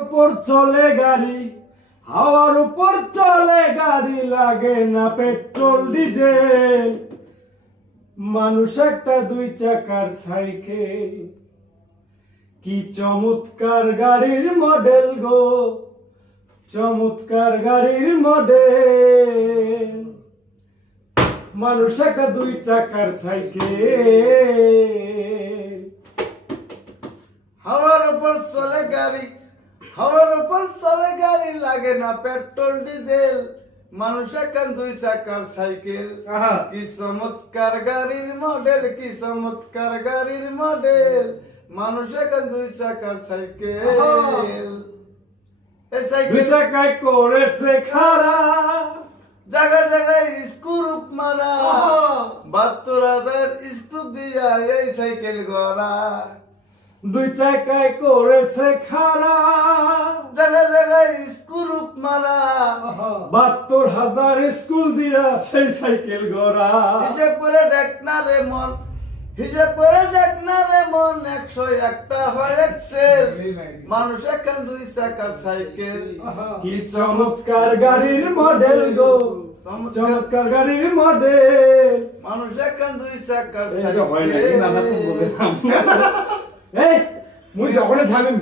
উপর চলে গাড়ি, হাওয়ার উপর চলে গাড়ি, লাগে না পেট্রোল ডিজেল। মানুষ একটা দুই চাকার সাইকেল, কি চমৎকার গাড়ির মডেল গো, চমৎকার গাড়ির মডেল। মানুষ একটা দুই চাকার সাইকেল, হাওয়ার উপর চলে গাড়ি, হাওয়ার উপর চলে গাড়ি, লাগে না পেট্রোল ডিজেল। মানুষ এখন দুই চাকার সাইকেল, কি চমৎকার গাড়ির মডেল, কি চমৎকার গাড়ির মডেল। মানুষ এখন দুই চাকার সাইকেল, এই দুই সাইকেল চাকায় করেছে খাড়া, জায়গায় জায়গায় স্ক্রুপ মারা, 72,000 স্ক্রুপ দিয়া এই সাইকেল গড়া। দুই চাকায় করেছে খাড়া, জায়গায় জায়গায় স্ক্রুপ মারা, 72,000 স্কুল দিয়া সেই সাইকেল গড়া। হিসেব করে দেখ না রে মন, হিসেব করে দেখ না রে মন, 101টা হয় এক্সেল। মানুষ এখন দুই চাকার সাইকেল, কি চমৎকার গাড়ির মডেল গো, চমৎকার গাড়ির মডেল। মানুষ এখন দুই চাকার এই যে হয় নাকি, নানা তো বলে সাইকেল। এই মুই যখনই থামিম